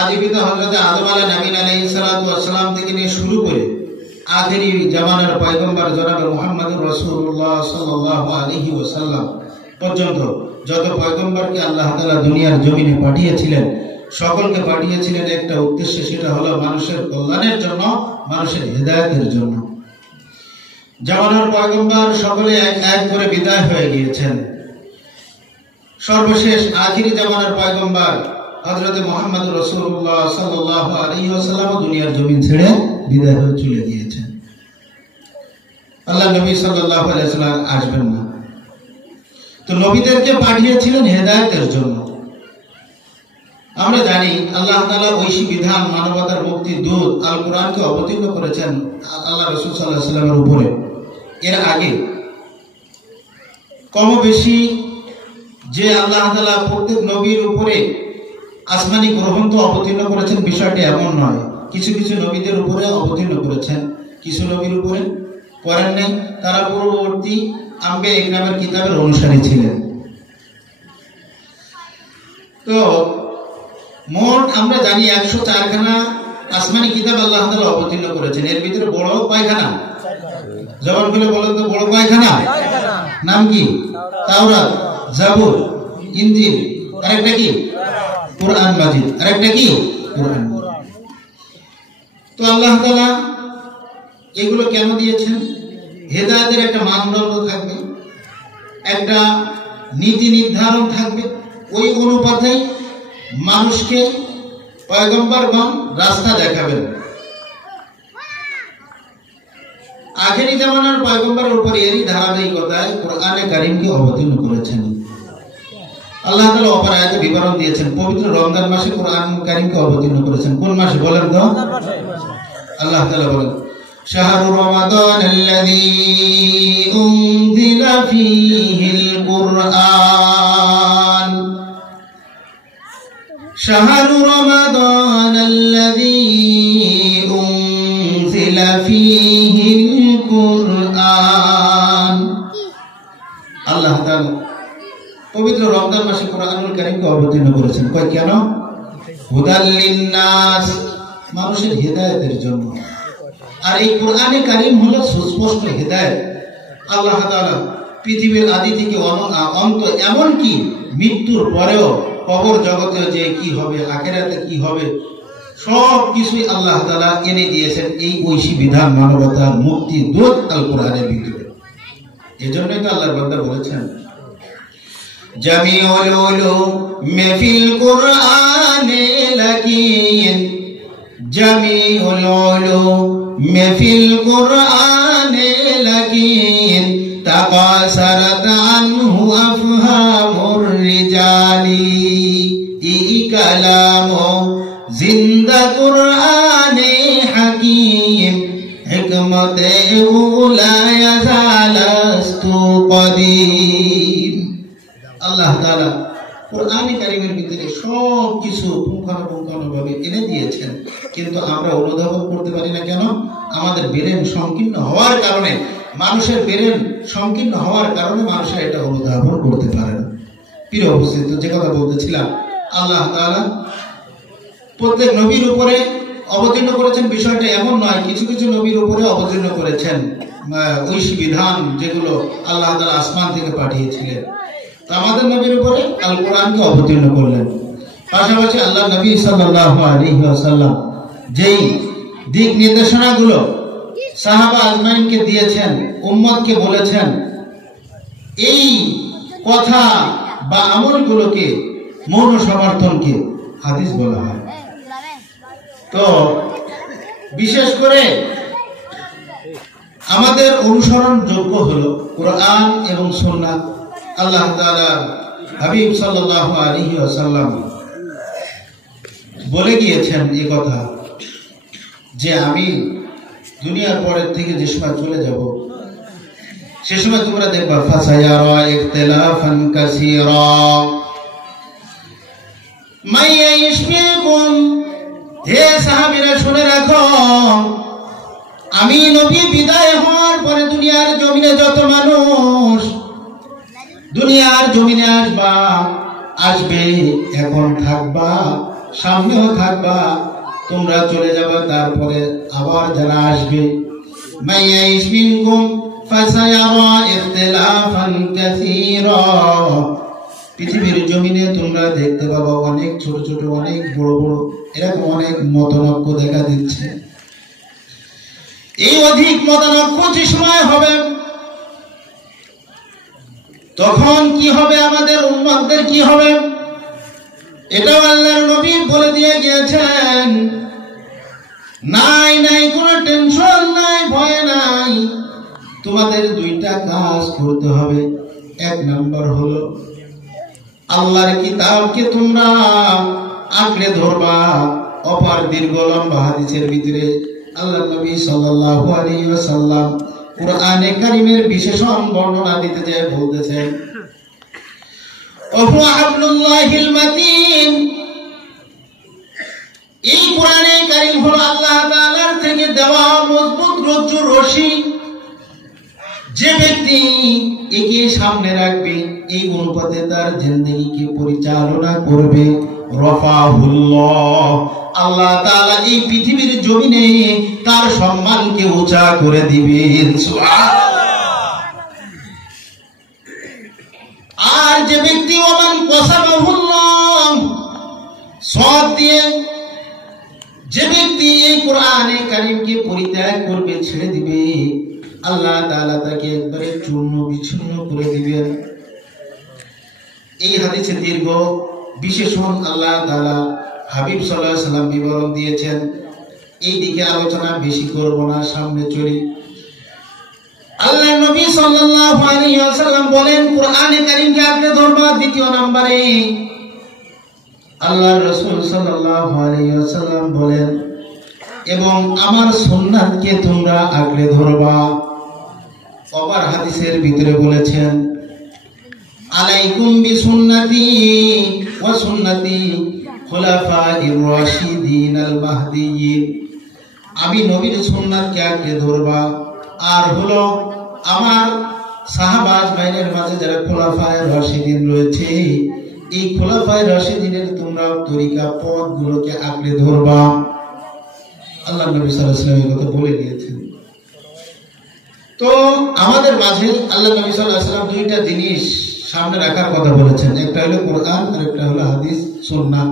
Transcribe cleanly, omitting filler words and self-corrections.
আদি পিতা হযরত আদম আলাইহিস সালাম থেকে নিয়ে শুরু করে আখেরি জামানার পয়গম্বর জনাব মুহাম্মদুর রাসূলুল্লাহ সাল্লাল্লাহু আলাইহি ওয়াসাল্লাম পর্যন্ত যত পয়গম্বরকে আল্লাহ তাআলা দুনিয়ার জমিনে পাঠিয়েছিলেন, সকলকে পাঠিয়েছিলেন একটা উদ্দেশ্যে, সেটা হলো মানুষের কল্যাণের জন্য, মানুষের হেদায়েতের জন্য। জামানার পয়গম্বর সকলে এক এক করে বিদায় হয়ে গিয়েছেন। সর্বশেষ আখেরি জামানার পয়গম্বর হযরত মুহাম্মদুর রাসূলুল্লাহ সাল্লাল্লাহু আলাইহি ওয়াসাল্লাম দুনিয়ার জমিন ছেড়ে বিদায় হয়ে চলে গিয়েছেন। আল্লাহ নবী সাল্লাল্লাহু আলাইহি ওয়াসাল্লাম আসবেন না। তো নবীদেরকে পাঠিয়েছিলেন হেদায়েতের জন্য। আমরা জানি আল্লাহ তাআলা ঐশী বিধান, মানবতার মুক্তির দূত আল কোরআনকে অবতীর্ণ করেছেন আল্লাহ রাসূল সাল্লাল্লাহু আলাইহি ওয়াসাল্লামের উপরে। এর আগে কম বেশি যে আল্লাহ তাআলা প্রত্যেক নবীর উপরে আসমানি গ্রন্থ অবতীর্ণ করেছেন বিষয়টি এমন নয়। কিছু কিছু নবীদের উপরে অবতীর্ণ করেছেন, কিছু নবীর উপরে করেন নাই। তারা পূর্ববর্তী আম্বিয়া ইকরামের কিতাবের অনুসারী ছিলেন। তো মোট আমরা জানি 104 খানা আসমানি কিতাব আল্লাহ তাআলা অবতীর্ণ করেছেন। এর ভিতরে বড় কয়খানা? জবান খুলে বলেন তো, বড় কয়খানা? নাম কি? তাওরাত, জাবুর, ইনজিল, আরেকটা কি? কুরআন মাজিদ, আরেকটা কি? কুরআন। তো আল্লাহ তাআলা এগুলো কেন দিয়েছেন? হেদায়েতের একটা মানদণ্ড থাকবে, একটা নীতি নির্ধারণ থাকবে। ওই অনুপাতেই মানুষকে পয়গম্বরগণ রাস্তা দেখাবেন। আখেরি জামানার পয়গম্বরের উপর এরই ধারাবাহিকতায় কোরআনে কারীমকে অবতীর্ণ করেছেন। আল্লাহ তাআলা অপর আয়াতে বিবরণ দিয়েছেন, পবিত্র রমজান মাসে কোরআন কারীমকে অবতীর্ণ করেছেন। কোন মাসে বলেন তো? আল্লাহ তাআলা বলেন, শাহরু রমাদানাল্লাযী উনজিলা ফীহিল কুরআন, শাহরু রমাদানাল্লাযী উনজিলা ফীহিল কুরআন। আল্লাহ তাআলা পবিত্র রমজান মাসে কোরআনুল কারীমকে অবতীর্ণ করেছেন। কয় কেন? হুদাল লিন্নাস, মানুষের হেদায়েতের জন্য। আর এই কোরআনে কারীম হলো সুস্পষ্ট হেদায়েত। আল্লাহ তাআলা পৃথিবীর আদি থেকে অন্ত, এমন কি মৃত্যুর পরেও কবর জগতে যে কি হবে, আখিরাতে কি হবে, সব কিছুই আল্লাহ তাআলা এনে দিয়েছেন এই ঐশী বিধান, মানবতার মুক্তির দূত আল কোরআনের ভিতরে। এজন্যই তো আল্লাহর বান্দা বলেছেন, জামিউল উলুম ফিল কুরআনে লাকিন, জামিউল উলুম ফিল কুরআনে লাকিন, তাকাসারাত আনহু আফহামুর রিজালি, ই কালামু জিন্দা কুরআনে হাকিম, হিকমতে উলা ইয়াজালাস্তু কদিম। আল্লাহ তাআলা কোরআনে কারীমের ভিতরে সব কিছু পুঙ্খানুপুঙ্খানুভাবে এনে দিয়েছেন, কিন্তু আমরা অনুধাবন করতে পারি না। কেন? আমাদের ব্রেন সংকীর্ণ হওয়ার কারণে, মানুষের ব্রেন সংকীর্ণ হওয়ার কারণে মানুষের এটা অনুধাবন করতে পারে না। প্রিয় উপস্থিত, যে কথা বলতেছিলাম, আল্লাহ তাআলা প্রত্যেক নবীর উপরে অবতীর্ণ করেছেন বিষয়টা এমন নয়। কিছু কিছু নবীর উপরে অবতীর্ণ করেছেন ঐশী বিধান, যেগুলো আল্লাহ তাআলা আসমান থেকে পাঠিয়েছিলেন। আমাদের নবীর উপরে আল কোরআনকে অবতীর্ণ করলেন। পাশাপাশি আল্লাহ নবী সাল্লাল্লাহু আলাইহি ওয়াসাল্লাম যেই দিক নির্দেশনাগুলো সাহাবা আজমাইনকে দিয়েছেন, উম্মতকে বলেছেন, এই কথা বা আমলগুলোকে, মৌন সমর্থনকে হাদিস বলা হয়। তো বিশেষ করে আমাদের অনুসরণ যোগ্য হলো কোরআন এবং সুন্নাহ। আল্লাহ তাআলা হাবিব সাল্লাল্লাহু আলাইহি ওয়াসাল্লাম বলে গিয়েছেন এই কথা, যে আমি দুনিয়ার পরের থেকে যে সময় চলে যাব, সে সময় তোমরা দেখবা ফাসায়ারা ইখতিলাফান কাসীরা মাইয়াইশ মিনকুম। হে সাহাবীরা, শুনে রাখো, আমি নবী বিদায় হওয়ার পরে দুনিয়ার জমিনে যত মানুষ দুনিয়ার জমিনে আসবে, এখন থাকবা, সামনেও থাকবা, তোমরা চলে যাবে, তারপরে আবার যারা আসবে, মাইয়াইশ মিনকুম ফাসায়ারা ইখতিলাফান কাসীরা, পৃথিবীর জমিনে তোমরা দেখতে পাবা অনেক ছোট ছোট অনেক বড় বড় এরকম অনেক মতানৈক্য দেখা দিচ্ছে। এই অধিক মতানৈক্য যে সময় হবে, তখন কি হবে, আমাদের উম্মতদের কি হবে, এটাও আল্লাহর নবী বলে দিয়ে গিয়েছেন। নাই নাই কোনো টেনশন নাই, ভয় নাই, তোমাদের দুইটা কাজ করতে হবে। এক নাম্বার হলো আল্লাহর কিতাবকে তোমরা আঁকড়ে ধরবা। অপার দীর্ঘ লম্বা হাদিসের ভিতরে আল্লাহর নবী সাল্লাল্লাহু আলাইহি ওয়াসাল্লাম কুরআনে কারীমের বিশেষণ বর্ণনা দিতে যায় বলতেছেন, ওয়া আব্দুল্লাহিল মাতিন, এই কুরআনে কারীম হলো আল্লাহ তাআলার থেকে দেওয়া মজবুত রজ্জুর রশি। যে ব্যক্তি একে সামনে রাখবে, এই অনুপাতে তার জিন্দেগিকে পরিচালনা করবে, রফাহুল্লাহ, আল্লাহ তাআলা এই পৃথিবীর জমিনে তার সম্মানকে উঁচা করে দিবেন। সুবহানাল্লাহ। আর যে ব্যক্তি ওমান কসাবাহুল্লাহ, সৎ দিয়ে যে ব্যক্তি এই কোরআনে কারীমকে পরিত্যাগ করবে, ছেড়ে দিবে, আল্লাহ তাআলা তাকে একবারে চূর্ণ বিচ্ছিন্ন করে দিবেন। এই হাদিসে দীর্ঘ বিশেষণ আল্লাহ তাআলা হাবিব সাল্লাল্লাহু আলাইহি ওয়াসাল্লাম বিবরণ দিয়েছেন। এই দিকে আলোচনা বেশি করব না, সামনে চলি। আল্লাহর নবী সাল্লাল্লাহু আলাইহি ওয়াসাল্লাম বলেন, কোরআনে কারীমকে আঁকড়ে ধরবা। দ্বিতীয় নম্বরে আল্লাহর রাসূল সাল্লাল্লাহু আলাইহি ওয়াসাল্লাম বলেন, এবং আমার সুন্নাতকে তোমরা আঁকড়ে ধরবা। আবার হাদিসের ভিতরে বলেছেন, আলাইকুম বিসুন্নতি ওয়া সুন্নতি খুলাফায়ে রাশিদিন আল মাহদিয়িন, আমি নবীর সুন্নাতকে আঁকড়ে ধরবা। আর হলো আমার সাহাবা আজমাইনের মাঝে যারা খুলাফায়ে রাশিদিন রয়েছে, এই খুলাফায়ে রাশিদিনের তোমরা তরিকা পথগুলোকে আঁকড়ে ধরবা। আল্লাহ নবী সাল্লাল্লাহু আলাইহি ওয়াসাল্লাম এই কথা বলে দিয়েছেন। তো আমাদের মাঝে আল্লাহ নবী সাল্লাল্লাহু আলাইহি ওয়াসাল্লাম দুইটা জিনিস সামনে রাখার কথা বলেছেন, একটা হলো কোরআন আর একটা হলো হাদিস সুন্নাহ।